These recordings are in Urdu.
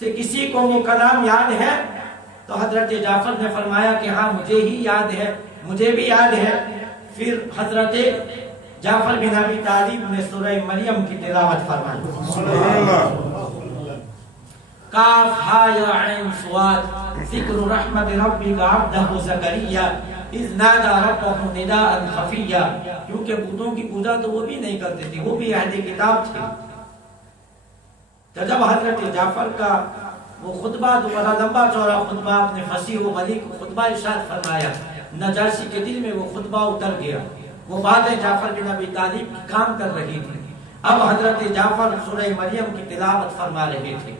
سے کسی کو وہ کلام یاد ہے؟ تو حضرت جعفر نے فرمایا کہ ہاں مجھے ہی یاد ہے، مجھے بھی یاد ہے۔ پھر حضرت جعفر بن ابی طالب نے سورہ مریم کی تلاوت فرمائی، سبحان اللہ۔ کاف ہا یا عین صاد ذکر رحمت ربک عبدہ زکریا اذ نادى ربه نداء خفیا۔ کیونکہ بتوں کی پوجا تو وہ بھی نہیں کرتے تھے، وہ بھی اہل کتاب تھے۔ تو جب حضرت جعفر کا وہ خطبہ، تو بڑا لمبا چوڑا خطبہ، اپنے فصیح و بلیغ خطبہ ارشاد فرمایا، نجاشی کے دل میں وہ خطبہ اتر گیا۔ وہ باتیں جعفر بن ابی طالب کی کام کر رہی تھی۔ اب حضرت جعفر سورہ مریم کی تلاوت فرما رہے تھے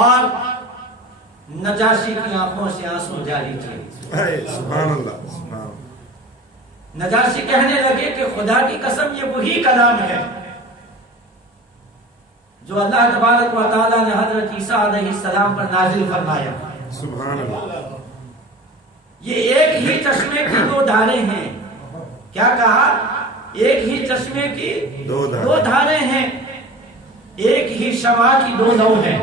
اور نجاشی کی آنکھوں سے آنسو جاری تھے۔ سبحان اللہ، سبحان اللہ۔ نجاشی کہنے لگے کہ خدا کی قسم یہ وہی کلام ہے جو اللہ تبارک و تعالی نے حضرت عیسیٰ علیہ السلام پر نازل فرمایا۔ سبحان اللہ۔ یہ ایک ہی چشمے کی دو دھاریں ہیں۔ کیا کہا؟ ایک ہی چشمے کی دو دھاریں ہیں، ایک ہی شمع کی دو لو ہیں۔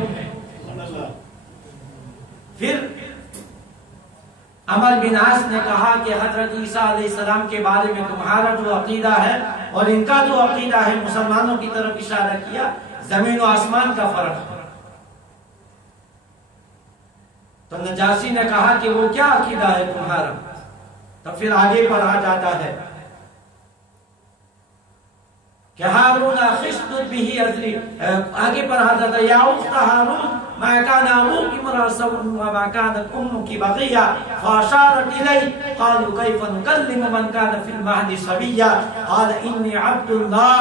پھر عمر بن عاص نے کہا کہ حضرت عیسیٰ علیہ السلام کے بارے میں تمہارا جو عقیدہ ہے اور ان کا جو عقیدہ ہے، مسلمانوں کی طرف اشارہ کیا، زمین و آسمان کا فرق ہے۔ تو نجاشی نے کہا کہ وہ کیا عقیدہ ہے تمہارا؟ تو پھر آگے پر آ جاتا ہے کہ ہارون خشت به ازری، آگے پر آ جاتا ہے یا اخت ہارون ما كان ابوك امرأ سوء وما كانت امك بغيا فاشارت اليه قالوا كيف نكلم من كان في المهد صبيا قال اني عبد الله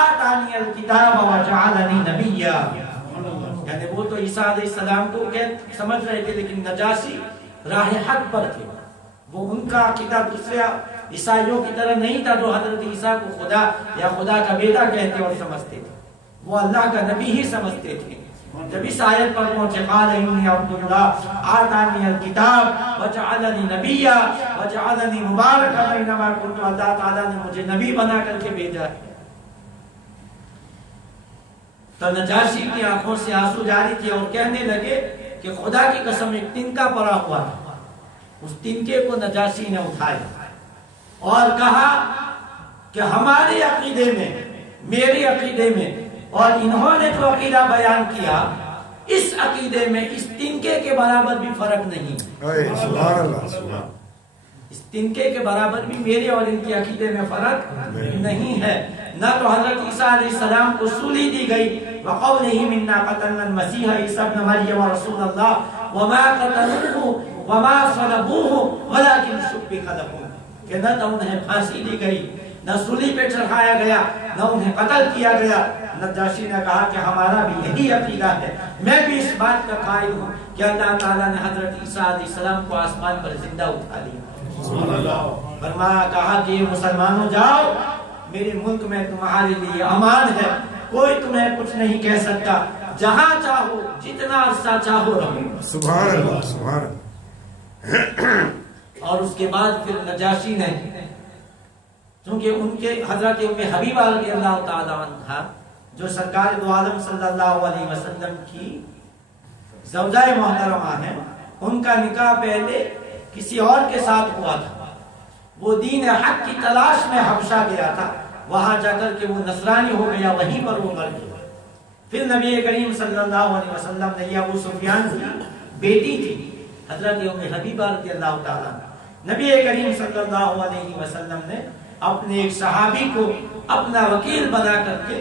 آتاني الكتاب وجعلني نبيا۔ یعنی وہ تو عیسیٰ علیہ السلام کو سمجھ رہے تھے، لیکن نجاشی راہ حق پر تھے۔ وہ ان کا عقیدہ دوسرے عیسائیوں کی طرح نہیں تھا جو حضرت عیسیٰ کو خدا یا خدا کا بیٹا کہتے اور سمجھتے تھے، وہ اللہ کا نبی ہی سمجھتے تھے۔ جب اس آیت پر پہنچے قال انی عبد اللہ آتانی الکتاب وجعلنی نبیا وجعلنی مبارکا اینما کنت، اللہ تعالیٰ نے مجھے نبی بنا کر کے بھیجا ہے۔ تو نجاشی کی آنکھوں سے آنسو جاری تھے اور کہنے لگے کہ خدا کی قسم ایک تنکا پڑا ہوا ہے۔ اس تنکے کو نجاشی نے اٹھایا اور کہا کہ ہمارے عقیدے میں، میرے عقیدے میں اور انہوں نے جو عقیدہ بیان کیا، اس عقیدے میں اس تنکے کے برابر بھی فرق نہیں۔ سبحان اللہ، سبحان۔ اس تنکے کے برابر بھی میرے اور ان کے عقیدے میں فرق نہیں ہے۔ نہ تو حضرت عیسیٰ علیہ السلام کو سولی دی گئی، وَقَوْلِهِ مِنَّا قَتَلْنَا الْمَسِيحَ عِيسَى ابْنَ مَرْيَمَ رَسُولَ اللَّهِ وَمَا قَتَلُوهُ وَمَا صَلَبُوهُ وَلَكِنْ شُبِّهَ لَهُمْ، کہ نہ تو انہیں پھانسی دی گئی، نہ سولی پہ چڑھایا گیا، نہ انہیں قتل کیا گیا۔ نجاشی نے کہا کہ ہمارا بھی یہی عقیدہ ہے، میں بھی اس بات کا قائل ہوں کہ اللہ تعالیٰ نے حضرت عیسیٰ علیہ السلام کو آسمان پر زندہ اٹھا لیا۔ فرمایا، کہا کہ مسلمانوں جاؤ، میرے ملک میں تمہارے لیے امان ہے، کوئی تمہیں کچھ نہیں کہہ سکتا، جہاں چاہو جتنا عرصہ چاہو رہو۔ سبحان اللہ، سبحان اللہ۔ اور اس کے بعد پھر نجاشی نے، چونکہ ان کے حضرت ام حبیبہ رضی اللہ تعالیٰ عنہا جو سرکار دو عالم صلی اللہ علیہ وسلم کی زوجہ محترمہ ہیں، ان کا نکاح پہلے کسی اور کے ساتھ ہوا تھا۔ وہ دین حق کی تلاش میں حبشہ گیا تھا، وہاں جا کر کے وہ نصرانی ہو گیا، وہیں پر وہ مر گیا۔ پھر نبی کریم صلی اللہ علیہ وسلم نے، یہ ابو سفیان کی بیٹی تھی حضرت ام حبیبہ رضی اللہ تعالیٰ، نبی کریم صلی اللہ علیہ وسلم نے اپنے ایک صحابی کو اپنا وکیل بنا کر کے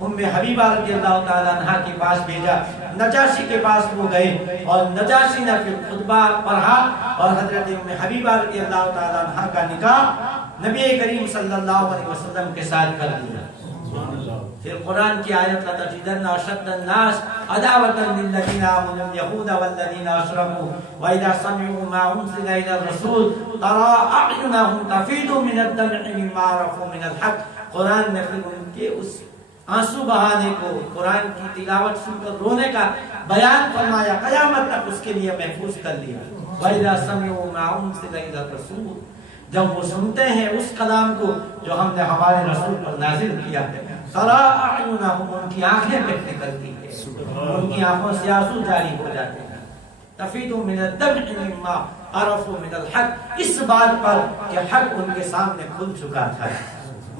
ام حبیبہ رضی اللہ تعالیٰ عنہ کے پاس بھیجا۔ نجاشی کے پاس وہ گئے اور نجاشی نے پھر خطبہ پڑھا اور حضرت ام حبیبہ رضی اللہ تعالیٰ عنہ کا نکاح نبی کریم صلی اللہ علیہ وسلم کے ساتھ کر دیا۔ پھر قرآن کی آیت لَتَجِدَنَّ أَشَدَّ النَّاسِ عَدَاوَةً لِلَّذِينَ آمَنُوا الْيَهُودَ وَالَّذِينَ أَشْرَكُوا وَإِذَا سَمِعُوا مَا أُنزِلَ إِلَى الرَّسُولِ تَرَىٰ أَعْيُنَهُمْ تَفِيضُ مِنَ الدَّمْعِ مِمَّا عَرَفُوا مِنَ الْحَقِّ۔ قرآن نے پھر ان کے اس آنسو بہانے کو، قرآن کی تلاوت سن کر رونے کا بیان فرمایا، قیامت تک اس کے لیے محفوظ کر لیا۔ وَإِذَا سَمِعُوا مَا أُنزِلَ إِلَى الرَّسُولِ، جب وہ سنتے ہیں اس کلام کو جو ہم نے ہمارے رسول پر نازل کیا ہے، ترى اعینہم، ان کی آنکھیں پہ نکلتی ہے، ان کی آنکھوں سے آنسو جاری ہو جاتے ہیں، تفیض من الدمع مما عرفوا من الحق، اس بات پر کہ حق ان کے سامنے کھل چکا تھا،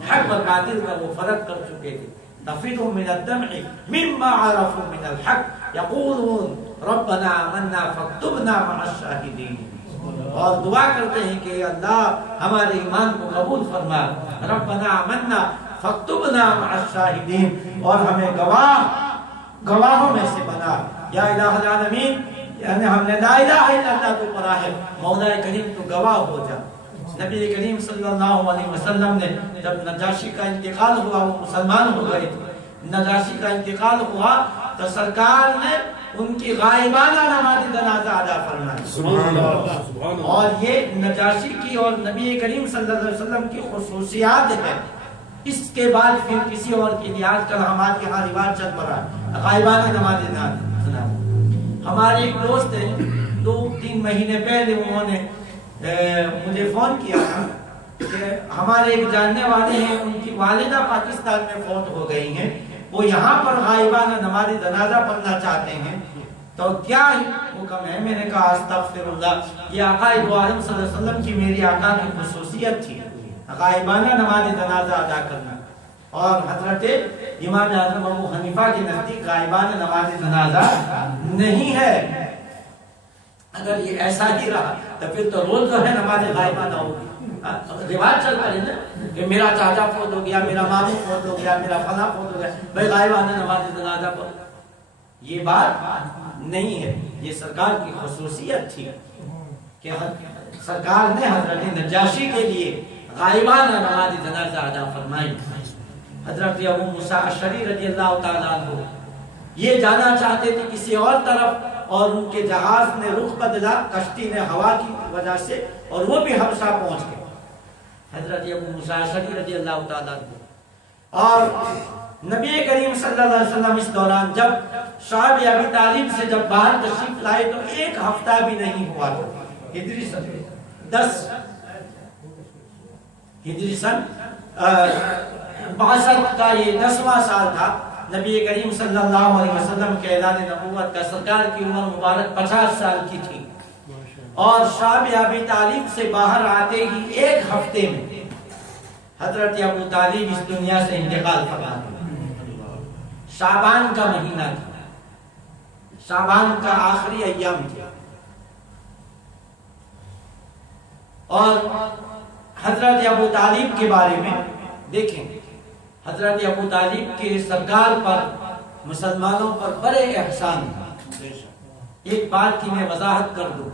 حق اور باطل کا وہ فرق کر چکے تھے، تفیض من الدمع مما عرفوا من الحق یقولون ربنا آمنا فاکتبنا مع الشاہدین، اور دعا کرتے ہیں کہ اللہ ہمارے ایمان کو قبول فرما، ربنا آمنا فاکتبنا مع الشاہدین، اور ہمیں گواہوں میں سے بنا، یا الہ العالمین، یعنی ہم نے لا الہ الا اللہ تو پڑھا ہے، مولا کریم تو گواہ ہو جا۔ نبی کریم صلی اللہ علیہ وسلم نے جب نجاشی کا انتقال ہوا، وہ مسلمان ہو گئے تھے، نجاشی کا انتقال ہوا تو سرکار نے ان کی غائبانہ نماز جنازہ ادا فرمائی، اور یہ نجاشی کی اور نبی کریم صلی اللہ علیہ وسلم کی خصوصیات ہے۔ اس کے بعد پھر کسی اور کے لیے آج کل ہمارے یہاں رواج چل پڑا ہے غائبانہ نماز جنازہ۔ ہمارے ایک دوست ہیں، 2-3 مہینے پہلے انہوں نے مجھے فون کیا تھا کہ ہمارے ایک جاننے والے ہیں، ان کی والدہ پاکستان میں فوت ہو گئی ہیں، وہ یہاں پر غائبانہ نماز جنازہ پڑھنا چاہتے ہیں، تو کیا حکم ہے؟ میں نے کہا استغفر اللہ، یہ آقا دو عالم صلی اللہ علیہ وسلم کی میری آقا کی خصوصیت تھی، غائبانہ نماز جنازہ ادا کرنا، اور حضرت امام اعظم ابو حنیفہ کے نزدیک غائبانہ نماز جنازہ نہیں ہے۔ اگر یہ ایسا ہی رہا تو پھر تو روز جو ہے نماز غائبانہ ہوگی، رواج چل پڑے نا کہ میرا چاچا فوت ہو گیا، میرا ماموں فوت ہو گیا، میرا فلاں فوت ہو گیا، بھائی غائبانہ نماز جنازہ پڑھو، یہ بات نہیں ہے۔ یہ سرکار کی خصوصیت تھی کہ سرکار نے حضرت نجاشی کے لیے غائبانہ نماز جنازہ ادا فرمائی۔ حضرت ابو موسیٰ اشعری رضی اللہ تعالیٰ عنہ یہ جانا چاہتے تھے کسی اور طرف، اور ان کے جہاز نے رخ بدلا، کشتی نے ہوا کی وجہ سے، اور وہ بھی حبشہ پہنچ گئے، حضرت ابو موسیٰ اشعری رضی اللہ تعالیٰ عنہ۔ اور نبی کریم صلی اللہ علیہ وسلم اس دوران جب صحابہ ابی طالب سے جب باہر تشریف لائے تو 1 ہفتہ بھی نہیں ہوا تھا، ہجری سن 10 ہجری سن 62 کا یہ 10واں سال تھا نبی کریم صلی اللہ علیہ وسلم کے اعلان نبوت کا۔ سرکار کی عمر مبارک 50 سال کی تھی، اور صحابہ ابی طالب سے باہر آتے ہی 1 ہفتے میں حضرت ابو طالب اس دنیا سے انتقال فرما گئے۔ شعبان کا مہینہ تھا، شعبان کا آخری ایام تھا، اور حضرت ابو طالب کے بارے میں دیکھیں، حضرت ابو طالب کے سرکار پر، مسلمانوں پر بڑے احسان ہیں۔ ایک بات کی میں وضاحت کر دوں،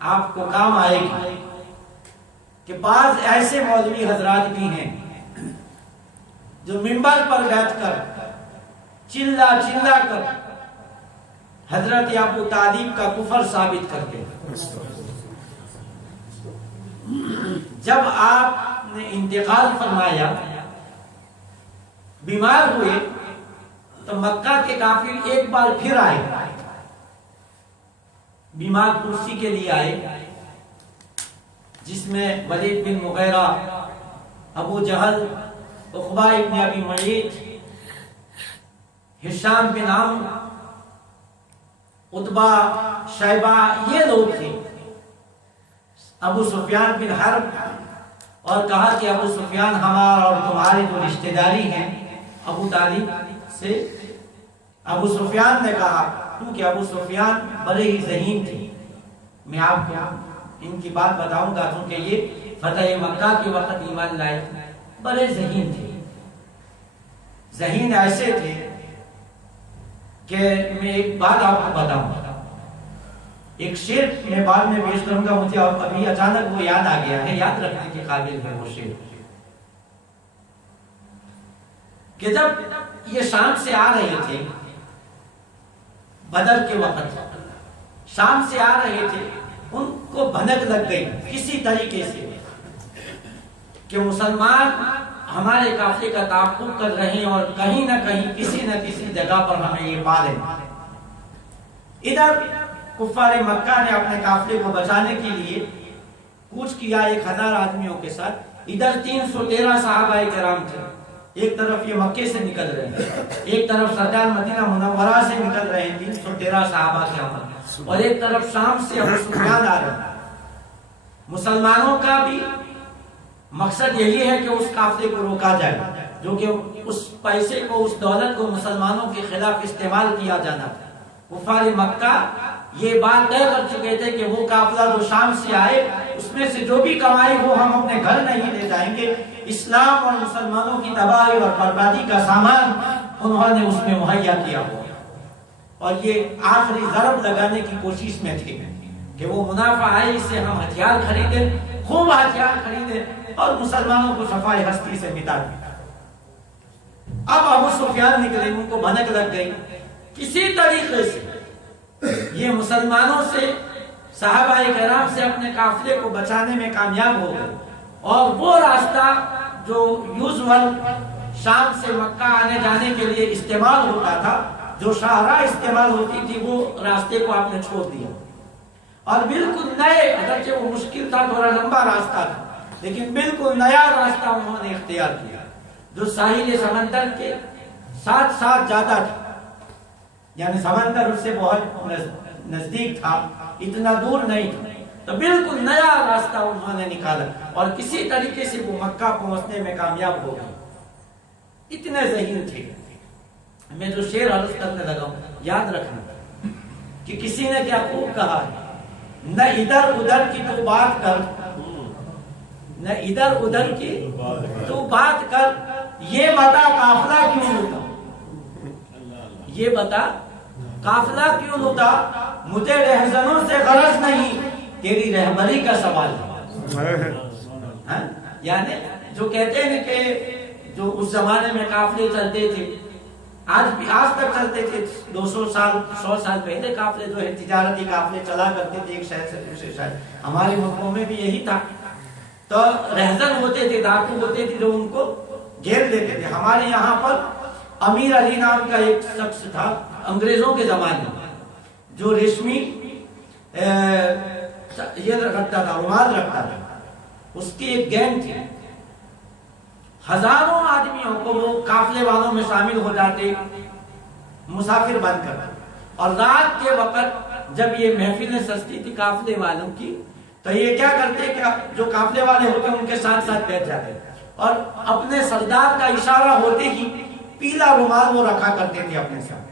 آپ کو کام آئے گی، کہ بعض ایسے مولوی حضرات بھی ہیں جو منبر پر بیٹھ کر چلا کر حضرت ابو طالب کا کفر ثابت کرتے ہیں۔ جب آپ نے انتقال فرمایا، بیمار ہوئے، تو مکہ کے کافر ایک بار پھر آئے، بیمار کرسی کے لیے آئے، جس میں ولید بن مغیرہ، ابو جہل، عقبہ ابن ابی معیط، ہشام بن عمرو، عتبہ، شیبہ، یہ لوگ تھے، ابو سفیان بن حرب، اور کہا کہ ابو سفیان ہمارا اور تمہاری جو رشتہ داری ہیں ابو طالب سے۔ ابو سفیان نے کہا، کیونکہ ابو سفیان بڑے ہی ذہین تھے، میں آپ کو ان کی بات بتاؤں گا، کیونکہ یہ فتح مکہ کے وقت ایمان لائے، بڑے ذہین تھے، ذہین ایسے تھے کہ میں ایک بات آپ کو بتاؤں، ایک شعر میں بعد میں پیش کروں گا، مجھے ابھی اچانک وہ یاد آ گیا ہے، یاد رکھنے کے قابل ہے وہ شعر، کہ جب یہ شام سے آ رہے تھے، بدر کے وقت شام سے آ رہے تھے، ان کو بھنک لگ گئی کسی طریقے سے کہ مسلمان ہمارے قافلے کا تعاقب کر رہے ہیں، اور کہیں نہ کہیں کسی نہ کسی جگہ پر ہمیں یہ پا لیں۔ ادھر کفار مکہ نے اپنے قافلے کو بچانے کے لیے کوچ کیا 1000 آدمیوں کے ساتھ، ادھر 313 صحابہ کرام تھے، ایک طرف یہ مکے سے نکل رہے ہیں، ایک طرف سرکار مدینہ منورہ سے نکل رہے ہیں 313 صحابہ کے ہمراہ، اور ایک طرف شام سے ابو سفیان آ رہے ہیں۔ مسلمانوں کا بھی مقصد یہی ہے کہ اس قافلے کو روکا جائے، جو کہ اس پیسے کو، اس دولت کو مسلمانوں کے خلاف استعمال کیا جانا تھا۔ کفار مکہ یہ بات طے کر چکے تھے کہ وہ قافلہ جو شام سے آئے، اس میں سے جو بھی کمائی ہو ہم اپنے گھر نہیں لے جائیں گے۔ اسلام اور مسلمانوں کی تباہی اور بربادی کا سامان انہوں نے اس میں مہیا کیا ہوا، اور یہ آخری ضرب لگانے کی کوشش میں تھے کہ وہ منافع آئے، اس سے ہم ہتھیار خریدیں، خوب ہتھیار خریدیں اور مسلمانوں کو صفائے ہستی سے مٹا دیں۔ اب ابو سفیان نکلے، ان کو بھنک لگ گئی، کسی طریقے سے یہ مسلمانوں سے، صحابہ کرام سے اپنے قافلے کو بچانے میں کامیاب ہو گئے، اور وہ راستہ جو یوزول شام سے مکہ آنے جانے کے لیے استعمال ہوتا تھا، جو شاہراہ استعمال ہوتی تھی، وہ راستے کو آپ نے چھوڑ دیا، اور بالکل نئے، اگرچہ وہ مشکل تھا، تھوڑا لمبا راستہ تھا، لیکن بالکل نیا راستہ انہوں نے اختیار کیا، جو ساحل سمندر کے ساتھ ساتھ جاتا تھا، یعنی سمندر اس سے بہت نزدیک تھا، اتنا دور نہیں تھا، تو بالکل نیا راستہ انہوں نے نکالا، اور کسی طریقے سے وہ مکہ پہنچنے میں کامیاب ہو گئے۔ اتنے ذہین تھے۔ میں جو شعر عرض کرنے لگا ہوں، یاد رکھنا کہ کسی نے کیا خوب کہا ہے، نہ ادھر ادھر کی تو بات کر، نہ ادھر ادھر کی تو بات کر، یہ بتا قافلہ کیوں لوٹا، یہ بتا قافلہ کیوں لوٹا، مجھے رہزنوں سے غرض نہیں، تیری رہبری کا سوال ہے۔ یعنی جو کہتے ہیں کہ جو اس زمانے میں قافلے چلتے تھے، آج تک چلتے تھے، 200 سال 100 سال پہلے قافلے جو ہے تجارتی قافلے چلا کرتے تھے ایک شہر سے دوسرے شہر، ہمارے ملکوں میں بھی یہی تھا، تو رہزن ہوتے تھے، ڈاکو ہوتے تھے جو ان کو گھیر لیتے تھے۔ ہمارے یہاں پر امیر علی نام کا ایک شخص تھا انگریزوں کے زمانے میں، جو ریشمی یہ رکھتا تھا، رومال رکھتا تھا، اس کی ایک گینگ تھی، ہزاروں آدمیوں کو وہ قافلے والوں میں شامل ہو جاتے مسافر بن کر، اور رات کے وقت جب یہ محفلیں سجتی تھی قافلے والوں کی، تو یہ کیا کرتے کہ جو قافلے والے ہوتے ان کے ساتھ ساتھ بیٹھ جاتے، اور اپنے سردار کا اشارہ ہوتے ہی پیلا رومال وہ رکھا کرتے تھے اپنے ساتھ،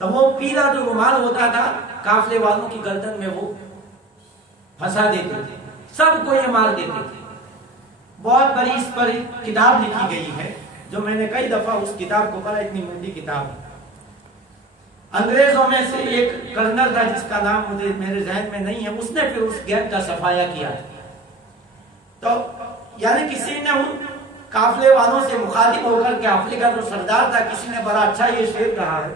تو وہ پیلا جو رومال ہوتا تھا قافلے والوں کی گردن میں وہ پھنسا دیتے تھے، سب کو یہ مار دیتے تھے۔ بہت بڑی اس پر کتاب لکھی گئی ہے، جو میں نے کئی دفعہ اس کتاب کو پڑھا، اتنی موٹی کتاب ہے۔ انگریزوں میں سے ایک کرنل تھا جس کا نام مجھے میرے ذہن میں نہیں ہے، اس نے پھر اس گینگ کا صفایا کیا تو یعنی کسی نے ان قافلے والوں سے مخاطب ہو کر کے قافلے کا جو سردار تھا، کسی نے بڑا اچھا یہ شعر کہا ہے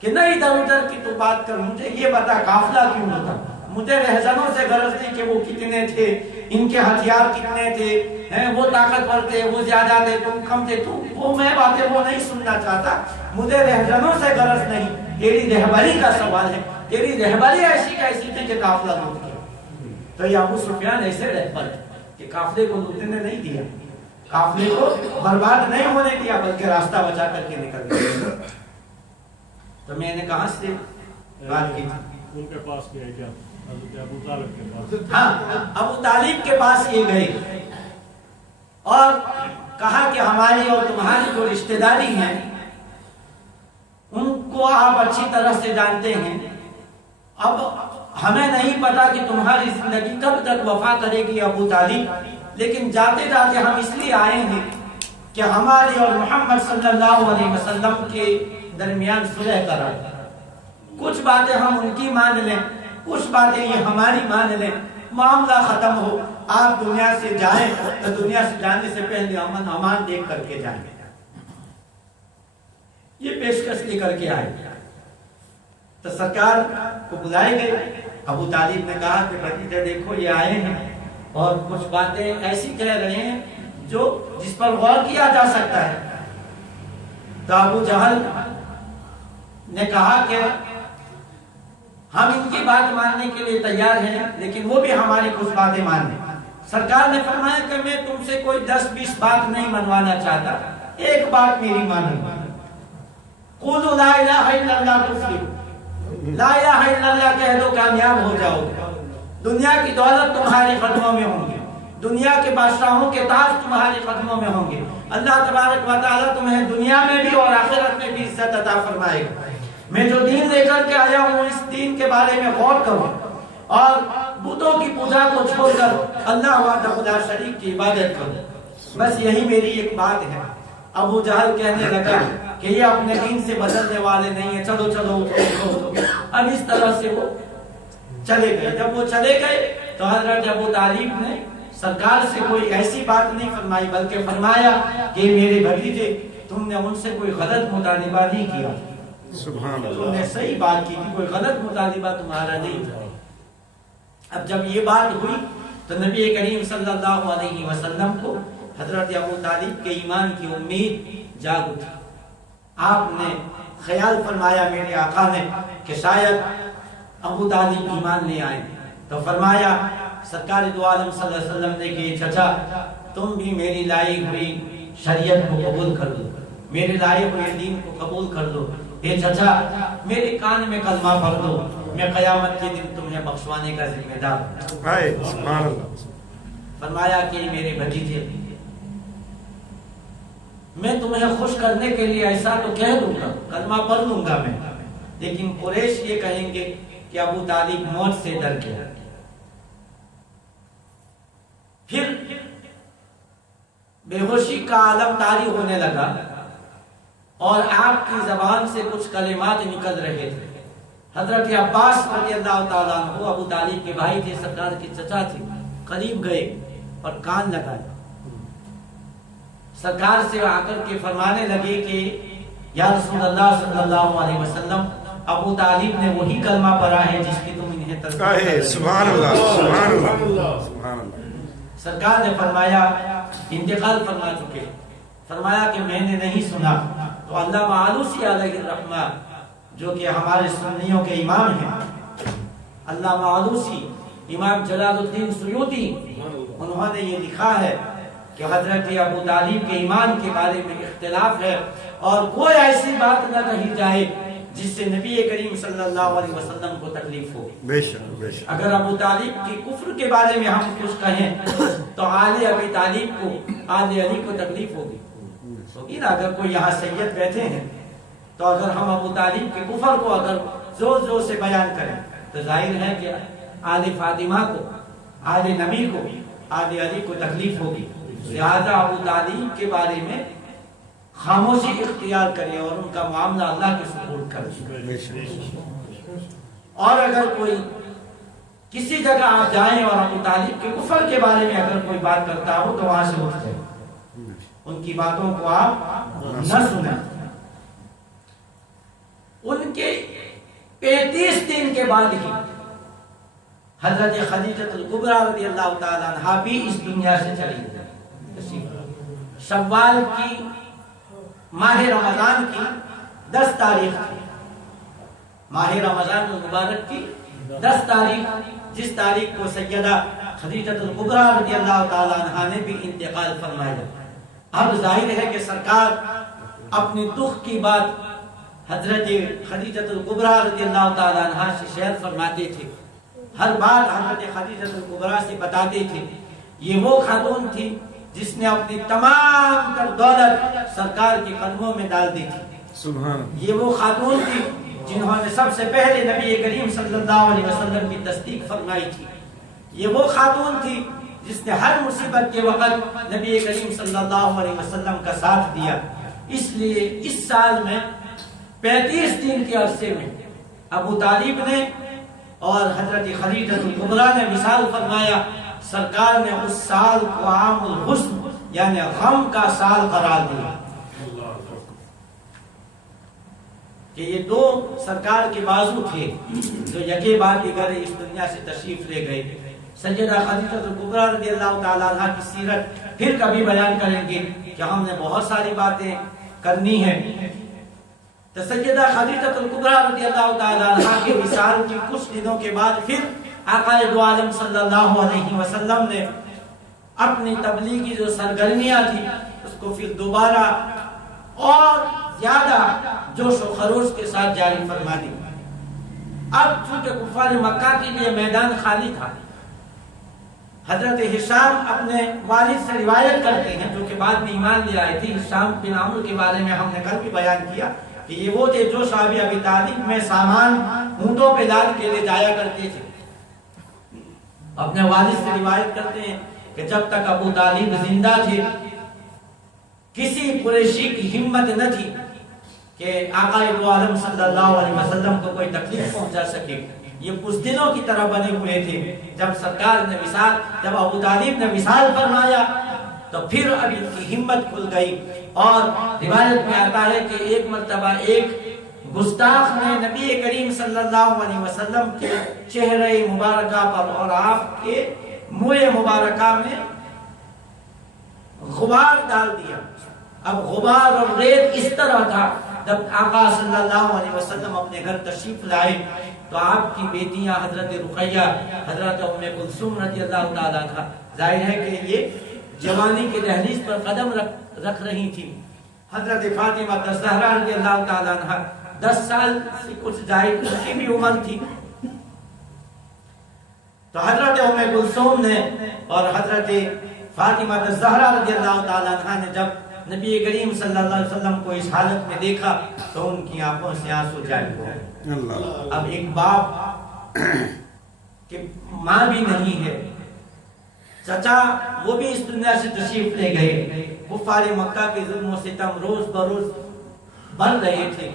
کہ نہ ادھر ادھر کی تو بات کر، مجھے یہ بتا قافلہ کیوں ہوتا، مجھے رہزنوں سے غرض نہیں کہ وہ کتنے تھے، ان کے ہتھیار کتنے تھے، وہ طاقتور تھے، وہ زیادہ تھے، تم کم تھے، تو وہ میں باتیں وہ نہیں سننا چاہتا، مجھے رہزنوں سے غرض نہیں، تیری رہبری کا سوال ہے، تیری رہبری ایسی کیسی تھی کہ قافلہ لوٹ گیا۔ تو یہ ابو سفیان ایسے رہبر کہ قافلے کو لوٹنے نہیں دیا، قافلے کو برباد نہیں ہونے دیا، بلکہ راستہ بچا کر کے نکل گیا۔ تو میں نے کہاں سے بات کی تھی؟ ان کے پاس گئے کیا؟ ابو طالب کے پاس؟ ہاں، ابو طالب کے پاس یہ گئے اور کہا کہ ہماری اور تمہاری جو رشتہ داری ہیں ان کو آپ اچھی طرح سے جانتے ہیں، اب ہمیں نہیں پتا کہ تمہاری زندگی کب تک وفا کرے گی ابو طالب، لیکن جاتے جاتے ہم اس لیے آئے ہیں کہ ہماری اور محمد صلی اللہ علیہ وسلم کے درمیان صلح کرا، کچھ باتیں ہم ان کی مان لیں، کچھ باتیں یہ ہماری مان لیں، معاملہ ختم ہو، آپ دنیا سے جائیں تو دنیا سے جانے سے پہلے امن امان دیکھ کر کے جائیں۔ یہ پیشکش لے کر کے آئے تو سرکار کو بلائے گئے۔ ابو طالب نے کہا کہ بھتیجا دیکھو یہ آئے ہیں اور کچھ باتیں ایسی کہہ رہے ہیں جو جس پر غور کیا جا سکتا ہے۔ تو ابو جہل نے کہا کہ ہم ان کی بات ماننے کے لیے تیار ہیں، لیکن وہ بھی ہماری کچھ باتیں مان لیں۔ سرکار نے فرمایا کہ میں تم سے کوئی 10-20 بات نہیں منوانا چاہتا، ایک بات میری مانو، قولوا لا الہ الا اللہ تفلحوا، لا الہ الا اللہ کہہ دو کامیاب ہو جاؤ گے۔ دنیا کی دولت تمہارے قدموں میں ہوں گے، دنیا کے بادشاہوں کے تاج تمہارے قدموں میں ہوں گے، اللہ تبارک و تعالیٰ تمہیں دنیا میں بھی اور آخرت میں بھی عزت عطا فرمائے گا۔ میں جو دین لے کر کے آیا ہوں اس دین کے بارے میں غور کرو اور بتوں کی پوجا کو چھوڑ کر اللہ وحدہ لا شریک کی عبادت کرو، بس یہی میری ایک بات ہے۔ ابو جہل کہنے لگا کہ یہ اپنے دین سے بدلنے والے نہیں ہیں، چلو چلو اٹھو۔ اب اس طرح سے وہ چلے گئے۔ جب وہ چلے گئے تو حضرت ابو طالب نے سرکار سے کوئی ایسی بات نہیں فرمائی، بلکہ فرمایا کہ میرے بھتیجے تم نے ان سے کوئی غلط مطالبہ نہیں کیا، سبحان تم اللہ، نے صحیح بات کی تھی، کوئی غلط مطالبہ تمہارا نہیں تھا۔ اب جب یہ بات ہوئی تو نبی کریم صلی اللہ علیہ وسلم کو حضرت ابو طالب کے ایمان کی امید جاگ اٹھی۔ آپ نے خیال فرمایا میرے آقا نے کہ شاید ابو طالب ایمان لے آئے، تو فرمایا سرکار دو عالم صلی اللہ علیہ وسلم نے کہ چچا تم بھی میری لائی ہوئی شریعت کو قبول کر لو، میرے لائے ہوئے دین کو قبول کر لو۔ اے چچا میرے کان میں کلمہ پڑھ دو، میں قیامت کے دن تمہیں بخشوانے کا ذمہ دار ہوں۔ ہائے سبحان اللہ، فرمایا کہ میرے بھتیجے میں تمہیں خوش کرنے کے لیے ایسا تو کہہ دوں گا، کلمہ پڑھ لوں گا میں، لیکن قریش یہ کہیں گے کہ ابو طالب موت سے ڈر گیا۔ پھر بے ہوشی کا عالم طاری ہونے لگا اور آپ کی زبان سے کچھ کلمات نکل رہے تھے۔ حضرت عباس رضی اللہ تعالیٰ عنہ ابو طالب کے بھائی تھے، سرکار کے چچا تھے، قریب گئے اور کان لگائے، سرکار سے آ کر کے فرمانے لگے کہ یا رسول اللہ صلی اللہ علیہ وسلم ابو طالب نے وہی کلمہ پڑھا ہے جس کی تم انہیں تلقین کر۔ سبحان اللہ، سبحان اللہ، سبحان اللہ۔ سرکار نے فرمایا انتقال فرما چکے، فرمایا کہ میں نے نہیں سنا۔ تو علامہ آلوسی علیہ الرحمہ جو کہ ہمارے سنیوں کے امام ہیں، علامہ آلوسی، امام جلال الدین سیوطی، انہوں نے یہ لکھا ہے کہ حضرت ابو طالب کے ایمان کے بارے میں اختلاف ہے اور کوئی ایسی بات نہ کہی جائے جس سے نبی کریم صلی اللہ علیہ وسلم کو تکلیف ہو۔ بے شک بے شک، اگر ابو طالب کی کفر کے بارے میں ہم کچھ کہیں تو آل ابی طالب کو، آل علی کو تکلیف ہوگی۔ اگر کوئی یہاں سید بیٹھے ہیں تو اگر ہم ابو طالب کے کفر کو اگر زور زور سے بیان کریں تو ظاہر ہے کہ آل فاطمہ کو، آل نبی کو، آل علی کو تکلیف ہوگی۔ لہذا ابو طالب کے بارے میں خاموشی اختیار کریں اور ان کا معاملہ اللہ کے سپرد کریں۔ بے شک، اور اگر کوئی کسی جگہ آپ جائیں اور ابو طالب کے کفر کے بارے میں اگر کوئی بات کرتا ہو تو وہاں سے اٹھ جائیں، ان کی باتوں کو آپ نہ سنیں۔ ان کے 35 دن کے بعد ہی حضرت خدیجہ الکبریٰ رضی اللہ تعالیٰ عنہا بھی اس دنیا سے چلی گئی۔ شوال کی ماہ رمضان کی 10 تاریخ تھی، ماہ رمضان المبارک کی 10 تاریخ، جس تاریخ کو سیدہ خدیجہ الکبریٰ رضی اللہ تعالیٰ عنہا نے بھی انتقال فرمایا۔ اب ظاہر ہے کہ سرکار اپنی دکھ کی بات حضرت خدیجہ الکبریٰ رضی اللہ تعالیٰ عنہا سے شیئر فرماتے تھے، ہر بات حضرت خدیجہ الکبریٰ سے بتاتے تھے۔ یہ وہ خاتون تھی جس نے اپنی تمام تر دولت سرکار کے قدموں میں ڈال دی تھی۔ سبحان، یہ وہ خاتون تھی جنہوں نے سب سے پہلے نبی کریم صلی اللہ علیہ وسلم کی تصدیق فرمائی تھی۔ یہ وہ خاتون تھی جس نے ہر مصیبت کے وقت نبی کریم صلی اللہ علیہ وسلم کا ساتھ دیا۔ اس لیے اس سال میں 35 دن کے عرصے میں ابو طالب نے اور حضرت خدیجہ الکبریٰ نے مثال فرمایا، سرکار نے اس سال کو عام الحزن یعنی غم کا سال قرار دیا کہ یہ دو سرکار کے بازو تھے جو یکے بعد دیگر اس دنیا سے تشریف لے گئے۔ سیدہ خدیجہ الکبریٰ رضی اللہ تعالیٰ عنہ کی سیرت پھر کبھی بیان کریں گے کہ ہم نے بہت ساری باتیں کرنی ہیں۔ تو سیدہ خدیجہ الکبریٰ رضی اللہ تعالیٰ عنہ کے وصال کی کچھ دنوں کے بعد پھر آقا دو عالم صلی اللہ علیہ وسلم نے اپنی تبلیغی جو سرگرمیاں تھی اس کو پھر دوبارہ اور زیادہ جوش و خروش کے ساتھ جاری فرما دی۔ اب چونکہ کفار مکہ کے لیے میدان خالی تھا، حضرت ہشام اپنے والد سے روایت کرتے ہیں، جو کہ بعد میں ایمان لے آئے تھے۔ ہشام بن عمرو کے بارے میں ہم نے کل بھی بیان کیا کہ یہ وہ تھے جو صحابی ابی طالب میں سامان اونٹوں پہ لاد کے لے جایا کرتے تھے۔ اپنے والد سے روایت کرتے ہیں کہ جب تک ابو طالب زندہ تھے کسی قریشی کی ہمت نہ تھی کہ آقا دو عالم صلی اللہ علیہ وسلم کو کوئی تکلیف پہنچا سکے۔ یہ بزدلوں کی طرح بنے ہوئے تھے۔ جب سرکار نے جب ابو طالب نے وصال فرمایا تو پھر اب ان کی ہمت کھل گئی، اور روایت میں آتا ہے کہ ایک مرتبہ ایک گستاخ نے نبی کریم صلی اللہ علیہ وسلم کے چہرے مبارکہ پر اور آپ کے منہ مبارکہ میں غبار ڈال دیا۔ اب غبار اور ریت اس طرح تھا، جب آقا صلی اللہ علیہ وسلم اپنے گھر تشریف لائے تو آپ کی بیٹیاں حضرت رقیہ، حضرت ام کلثوم رضی اللہ تعالیٰ عنہا، ظاہر ہے کہ یہ جوانی کے دہلیز پر قدم رکھ رہی تھی۔ حضرت فاطمہ الزہرا رضی اللہ تعالیٰ عنہا 10 سال سے کچھ زائد ان کی بھی عمر تھی۔ تو حضرت ام کلثوم نے اور حضرت فاطمہ الزہرا رضی اللہ تعالیٰ عنہا نے جب نبی کریم صلی اللہ علیہ وسلم کو اس حالت میں دیکھا تو ان کی آنکھوں سے آنسو جاری ہو گئے۔ اب ایک باپ کہ ماں بھی نہیں ہے، چچا وہ بھی اس دنیا سے تشریف لے گئے، کفار مکہ کے ظلم و ستم روز بروز بڑھ رہے تھے۔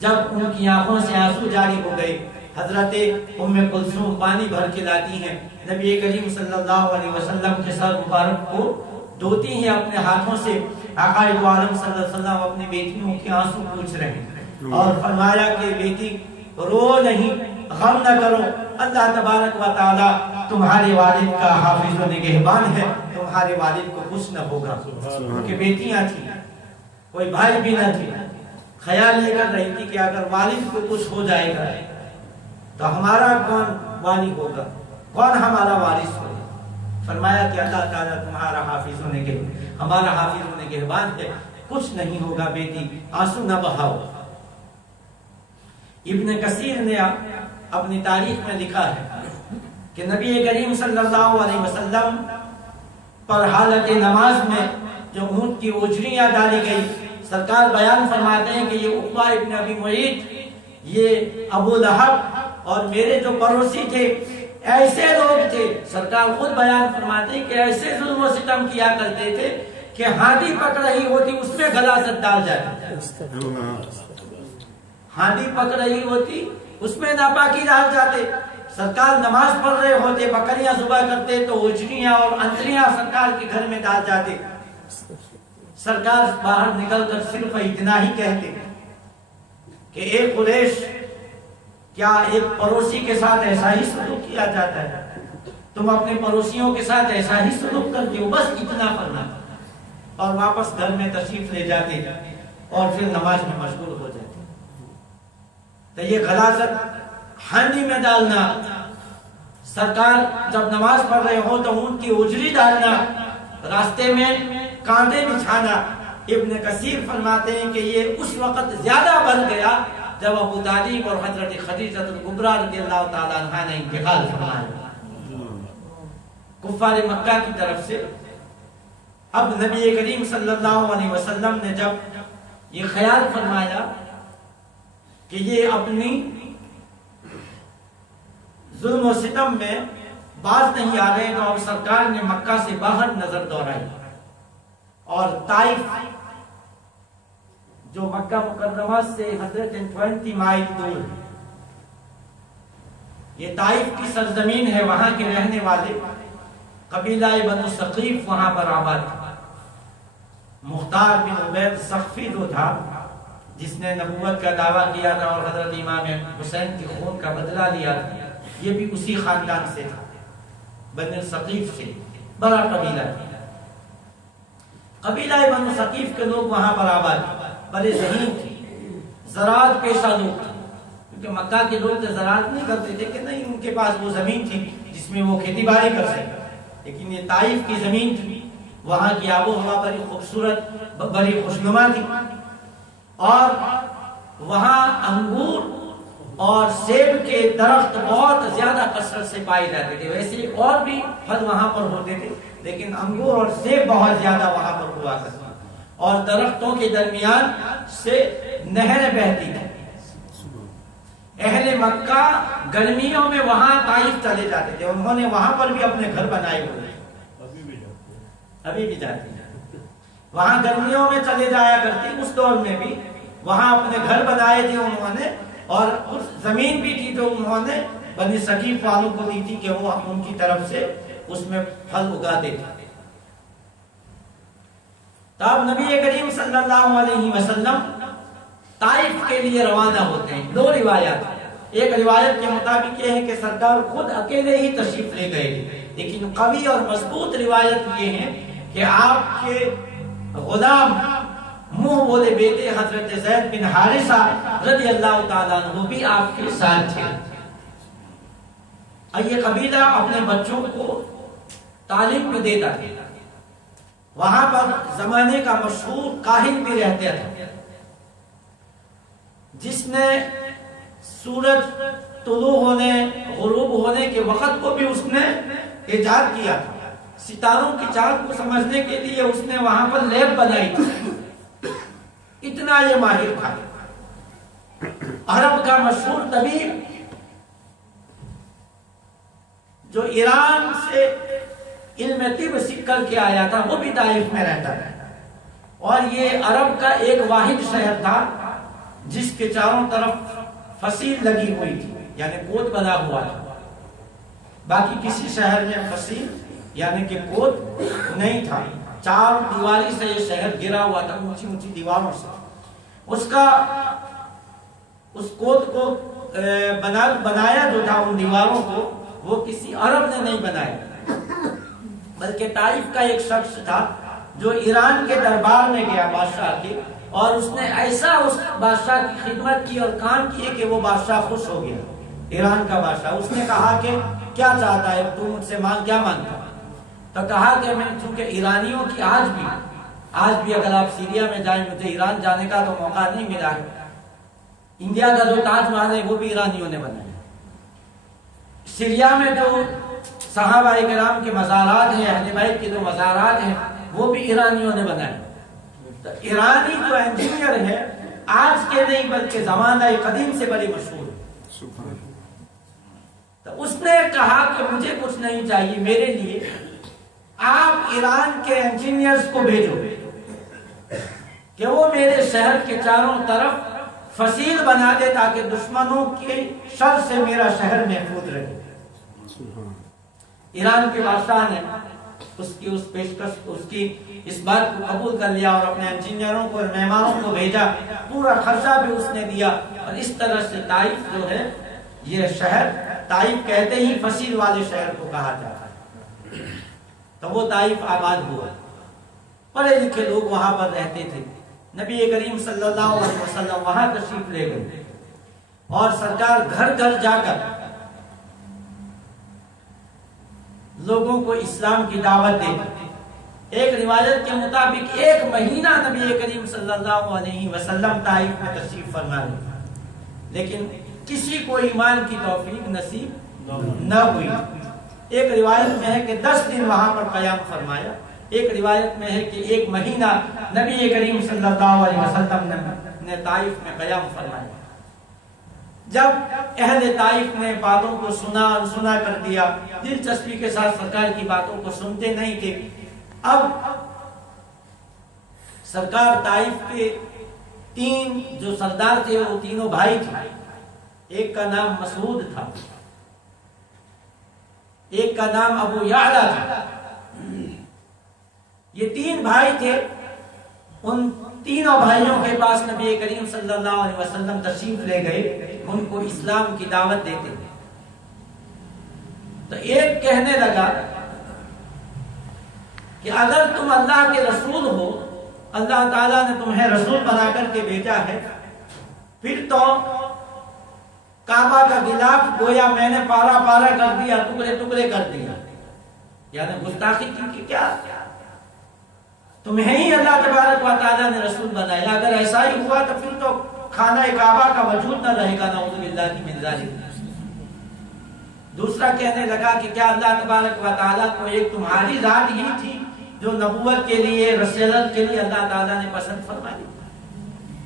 جب ان کی آنکھوں سے آنسو جاری ہو گئے، حضرت ام کلثوم پانی بھر کے لاتی ہیں، نبی کریم صلی اللہ علیہ وسلم کے سر مبارک کو دھوتی ہیں اپنے ہاتھوں سے۔ آقا دو عالم صلی اللہ علیہ وسلم اپنی بیٹیوں کے آنسو پوچھ رہے ہیں اور فرمایا کہ بیٹی رو نہیں، غم نہ کرو، اللہ تبارک و تعالی تمہارے والد کا حافظ و نگہبان ہے، تمہارے والد کو کچھ نہ ہوگا۔ کیونکہ بیٹیاں تھیں، کوئی بھائی بھی نہ تھے، خیال یہ کر رہی تھی کہ اگر والد کو کچھ ہو جائے گا تو ہمارا کون والی ہوگا، کون ہمارا وارث ہوگا۔ فرمایا کہ اللہ تعالیٰ تمہارا حافظ ہونے کے ہمارا حافظ ہونے کے بعد ہے، کچھ نہیں ہوگا بیٹی، آنسو نہ بہاؤ۔ ابن کثیر نے اپنی تاریخ میں لکھا ہے کہ نبی کریم صلی اللہ علیہ وسلم پر حالت نماز میں جو اونٹ کی اجریاں ڈالی گئی، سرکار بیان فرماتے ہیں کہ یہ عقبہ ابن ابی معیط، یہ ابو لہب اور میرے جو پڑوسی تھے ایسے لوگ تھے، سرکار خود بیان فرماتے ہیں کہ ایسے ظلم و ستم کیا کرتے تھے کہ ہانڈی پک رہی ہوتی اس میں غلاظت ڈال جاتے، ہانڈی پک رہی ہوتی اس میں ناپاکی ڈال جاتے۔ سرکار نماز پڑھ رہے ہوتے، بکریاں ذبح کرتے تو اجریاں اور انتریاں سرکار کے گھر میں ڈال جاتے۔ سرکار باہر نکل کر صرف اتنا ہی کہتے کہ اے قریش، کیا ایک پڑوسی کے ساتھ ایسا ہی سلوک کیا جاتا ہے؟ تم اپنے پڑوسیوں کے ساتھ ایسا ہی سلوک کرتے ہو؟ بس اتنا فرماتا اور واپس گھر میں تشریف لے جاتے اور پھر نماز میں مشغول ہو جاتے۔ تو یہ غلاظت ہانڈی میں ڈالنا، سرکار جب نماز پڑھ رہے ہو تو اونٹ کی اجری ڈالنا، راستے میں کانٹے بچھانا، ابن کثیر فرماتے ہیں کہ یہ اس وقت زیادہ بڑھ گیا جب ابو طالب اور حضرت خدیجہ الکبریٰ رضی اللہ تعالیٰ عنہا نے انتقال فرمایا کفار مکہ کی طرف سے۔ اب نبی کریم صلی اللہ علیہ وسلم نے جب یہ خیال فرمایا کہ یہ اپنی ظلم و ستم میں باز نہیں آ رہے، تو اب سرکار نے مکہ سے باہر نظر دوڑائی اور طائف جو مکہ مکرمہ سے 120 مائل دور ہے، یہ طائف کی سرزمین ہے، وہاں کے رہنے والے قبیلہ بنو ثقیف وہاں پر آباد تھا۔ مختار بن عبید ثقفی جو تھا، جس نے نبوت کا دعویٰ کیا تھا اور حضرت امام حسین کے خون کا بدلہ لیا تھا، یہ بھی اسی خاندان سے تھا، بنو ثقیف سے، بڑا قبیلہ تھا۔ قبیلہ بنو ثقیف کے لوگ وہاں پر آباد تھے، بڑے ذہین تھے، زراعت پیشہ لوگ تھے، کیونکہ مکہ کے لوگ تو زراعت نہیں کرتے تھے کہ نہیں، ان کے پاس وہ زمین تھی جس میں وہ کھیتی باڑی کر سکتے، لیکن یہ طائف کی زمین تھی، وہاں کی آب و ہوا بڑی خوبصورت بڑی خوشنما تھی، اور وہاں انگور اور سیب کے درخت بہت زیادہ کثرت سے پائے جاتے تھے۔ ویسے اور بھی پھل وہاں پر ہوتے تھے، لیکن انگور اور سیب بہت زیادہ وہاں پر ہوا کرتے، اور درختوں کے درمیان سے نہریں بہتی تھی۔ اہل مکہ گرمیوں میں وہاں طائف چلے جاتے تھے، انہوں نے وہاں پر بھی اپنے گھر بنائے ہوئے ہیں، ابھی بھی جاتے ہیں وہاں، گرمیوں میں چلے جایا کرتے، اس دور میں بھی وہاں اپنے گھر بنائے تھے انہوں نے، اور اس زمین بھی تھی جو انہوں نے بنی ثقیف والوں کو دی تھی کہ وہ ان کی طرف سے اس میں پھل اگاتے تھے۔ تب نبی کریم صلی اللہ علیہ وسلم طائف کے لیے روانہ ہوتے ہیں۔ دو روایات، ایک روایت کے مطابق یہ ہے کہ سرکار خود اکیلے ہی تشریف لے گئے تھے، لیکن قوی اور مضبوط روایت یہ ہے کہ آپ کے غلام منہ بولے بیٹے حضرت زید بن حارثہ رضی اللہ تعالیٰ عنہ بھی آپ کے ساتھ تھے۔ یہ قبیلہ اپنے بچوں کو تعلیم میں دیتا تھا، وہاں پر زمانے کا مشہور کاہن بھی رہتا تھا، جس نے سورج طلوع ہونے غروب ہونے کے وقت کو بھی اس نے ایجاد کیا تھا، ستاروں کی چاند کو سمجھنے کے لیے اس نے وہاں پر لیب بنائی تھی، اتنا یہ ماہر تھا۔ عرب کا مشہور طبیب جو ایران سے علم طب سیکھ کر کے آیا تھا، وہ بھی طائف میں رہتا تھا، اور یہ عرب کا ایک واحد شہر تھا جس کے چاروں طرف فصیل لگی ہوئی تھی، یعنی کوٹ بنا ہوا تھا، باقی کسی شہر میں فصیل یعنی کہ کوٹ نہیں تھا، چار دیواری سے یہ شہر گرا ہوا تھا، اونچی اونچی دیواروں سے۔ اس کوٹ کو بنایا جو تھا ان دیواروں کو، وہ کسی عرب نے نہیں بنایا، بلکہ طائف کا ایک شخص تھا جو ایران کے دربار میں گیا بادشاہ کے، اور اس نے ایسا اس بادشاہ کی خدمت کی اور کام کیے کہ وہ بادشاہ خوش ہو گیا، ایران کا بادشاہ۔ اس نے کہا کہ کیا چاہتا ہے تو مجھ سے کیا مانگتا ہے؟ تو کہا کہ میں چونکہ ایرانیوں کی آج بھی اگر آپ سیریا میں جائیں، مجھے ایران جانے کا تو موقع نہیں ملا ہے، انڈیا کا جو تاج محل ہے وہ بھی ایرانیوں نے بنایا، سیریا میں جو صحابہ کرام کے مزارات ہیں، اہل بیت کے جو مزارات ہیں، وہ بھی ایرانیوں نے بنائے۔ تو ایرانی جو انجینئر ہے آج کے نہیں بلکہ زمانہ قدیم سے بڑی مشہور ہے۔ تو اس نے کہا کہ مجھے کچھ نہیں چاہیے، میرے لیے آپ ایران کے انجینئرز کو بھیجو کہ وہ میرے شہر کے چاروں طرف فصیل بنا دے تاکہ دشمنوں کے شر سے میرا شہر محفوظ رہے۔ ایران کے بادشاہ نے اس پیشکش اس بات کو قبول کر لیا اور اپنے انجینئروں کو اور مہمانوں کو بھیجا، پورا خرچہ بھی اس نے دیا، اور اس طرح سے طائف جو ہے یہ شہر، طائف کہتے ہی فصیل والے شہر کو کہا جاتا ہے، تو وہ طائف آباد ہوا، پڑھے لکھے لوگ وہاں پر رہتے تھے۔ نبی کریم صلی اللہ علیہ وسلم وہاں تشریف لے گئے، اور سرکار گھر گھر جا کر لوگوں کو اسلام کی دعوت دے۔ ایک روایت کے مطابق 1 مہینہ نبی کریم صلی اللہ علیہ وسلم طائف میں تشریف فرما رہے، لیکن کسی کو ایمان کی توفیق نصیب نہ ہوئی۔ ایک روایت میں ہے کہ 10 دن وہاں پر قیام فرمایا، ایک روایت میں ہے کہ 1 مہینہ نبی کریم صلی اللہ علیہ وسلم نے طائف میں قیام فرمایا۔ جب اہل طائف نے باتوں کو سنا کر دیا، دلچسپی کے ساتھ سرکار کی باتوں کو سنتے نہیں تھے، اب سرکار طائف کے 3 جو سردار تھے وہ تینوں بھائی تھے، ایک کا نام مسعود تھا، ایک کا نام ابو یعلا تھا، یہ 3 بھائی تھے۔ ان تینوں بھائیوں کے پاس نبی کریم صلی اللہ علیہ وسلم تشریف لے گئے، ان کو اسلام کی دعوت دیتے، تو ایک کہنے لگا کہ اگر تم اللہ کے رسول ہو، اللہ تعالیٰ نے تمہیں رسول بنا کر کے بھیجا ہے، پھر تو کعبہ کا غلاف گویا میں نے پارا پارا کر دیا، ٹکڑے ٹکڑے کر دیا، یعنی گستاخی کی کیا؟ تمہیں ہی اللہ تبارک و تعالیٰ نے رسول بنایا. اگر ایسا ہی ہوا تو پھر تو خانہ کعبہ کا وجود نہ رہے گا، نعوذ باللہ من ذالک. دوسرا کہنے لگا کہ کیا اللہ تبارک و تعالیٰ کو ایک تمہاری ذات ہی تھی جو نبوت کے لیے، رسالت کے لیے اللہ تعالیٰ نے پسند فرمائی.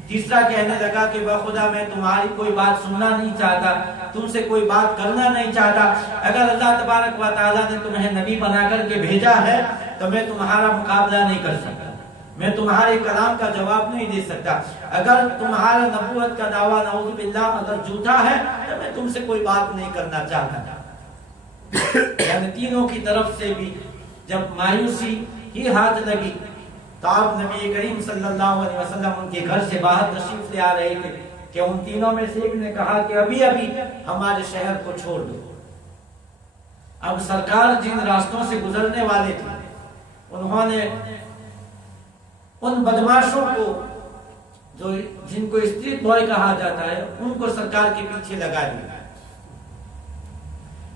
تیسرا کہنے لگا کہ بخدا میں تمہاری کوئی بات سننا نہیں چاہتا، تم سے کوئی بات کرنا نہیں چاہتا. اگر اللہ تبارک و تعالیٰ نے تمہیں نبی بنا کر کے بھیجا ہے تو میں تمہارا مقابلہ نہیں کر سکتا، میں تمہارے کلام کا جواب نہیں دے سکتا. اگر تمہارا نبوت کا دعویٰ نعوذ باللہ اگر جھوٹا ہے تو میں تم سے کوئی بات نہیں کرنا چاہتا. یعنی تینوں کی طرف سے بھی جب مایوسی ہی ہاتھ لگی تو آپ نبی کریم صلی اللہ علیہ وسلم ان کے گھر سے باہر تشریف لے آ رہے تھے کہ ان تینوں میں سے ایک نے کہا کہ ابھی ابھی ہمارے شہر کو چھوڑ دو. اب سرکار جن راستوں سے گزرنے والے تھے انہوں نے ان بدماشوں کو جو جن کو اسٹریٹ بوائے کہا جاتا ہے ان کو سرکار کے پیچھے لگا دیا.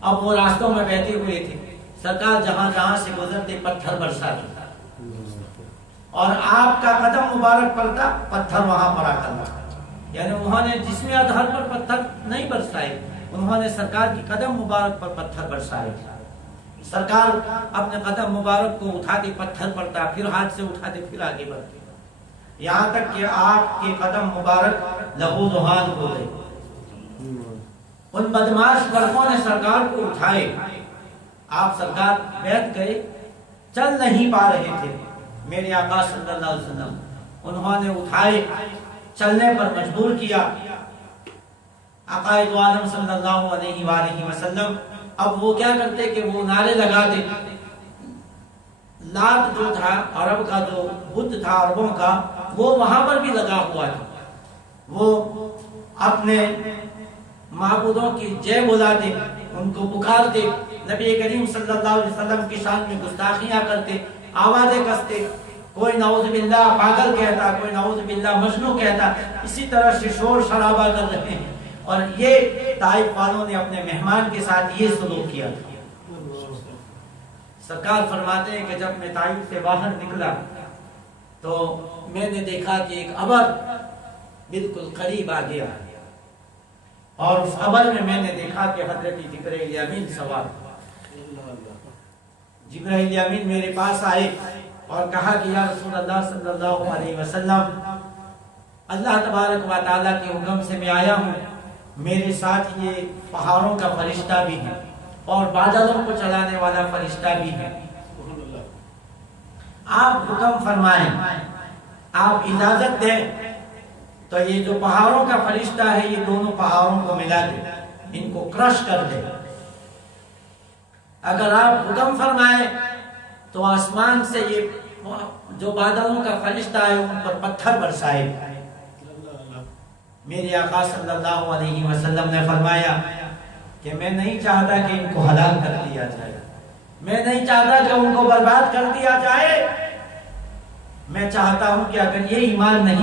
اب وہ راستوں میں بیٹھے ہوئے تھے، سرکار جہاں جہاں سے گزرتے پتھر برساتے اور آپ کا قدم مبارک پڑتا پتھر وہاں پڑا کرتا. یعنی انہوں نے جسم اطہر پر پتھر نہیں برسائے، انہوں نے سرکار کی قدم مبارک پر پتھر برسائے. سرکار اپنے قدم مبارک کو اٹھاتے پتھر پڑتا، پھر ہاتھ سے اٹھاتے پھر آگے بڑھتے، یہاں تک کہ آپ کے قدم مبارک لہو لہان ہو گئے. ان بدماش لڑکوں نے سرکار کو اٹھائے، آپ سرکار بیٹھ گئے، چل نہیں پا رہے تھے. میرے آقا صلی اللہ علیہ وسلم انہوں نے اٹھائے، چلنے پر مجبور کیا. آقا دو عالم صلی اللہ علیہ وآلہ وسلم اب وہ کیا کرتے کہ وہ نعرے لگاتے. لات جو تھا عرب کا، جو بت تھا عربوں کا، وہ وہاں پر بھی لگا ہوا تھا. وہ اپنے معبودوں کی جے بلاتے، ان کو پکارتے، نبی کریم صلی اللہ علیہ وسلم کی شان میں گستاخیاں کرتے، آوازیں کستے. کوئی نعوذ باللہ پاگل کہتا، کوئی نعوذ باللہ مجنون کہتا. اسی طرح سے شور شرابہ کر رہے ہیں. اور یہ طائف والوں نے اپنے مہمان کے ساتھ یہ سلوک کیا تھا. سرکار فرماتے ہیں کہ جب میں طائف سے باہر نکلا تو میں نے دیکھا کہ ایک ابر بالکل قریب آ گیا، اور اس ابر میں نے دیکھا کہ حضرت جبرائیل امین سوار. جبرائیل امین میرے پاس آئے اور کہا کہ یا رسول اللہ صلی اللہ علیہ وسلم، اللہ تبارک و تعالیٰ کے حکم سے میں آیا ہوں، میرے ساتھ یہ پہاڑوں کا فرشتہ بھی ہے اور بادلوں کو چلانے والا فرشتہ بھی ہے. آپ حکم فرمائیں، آپ اجازت دیں تو یہ جو پہاڑوں کا فرشتہ ہے یہ دونوں پہاڑوں کو ملا دے، ان کو کرش کر دے. اگر آپ حکم فرمائیں تو آسمان سے یہ جو بادلوں کا فرشتہ ہے ان پر پتھر برسائے. میرے آقا صلی اللہ علیہ وسلم نے فرمایا کہ میں نہیں چاہتا کہ ان کو ہلاک کر دیا جائے، میں نہیں چاہتا کہ ان کو برباد کر دیا جائے. میں چاہتا ہوں کہ اگر یہ ایمان نہیں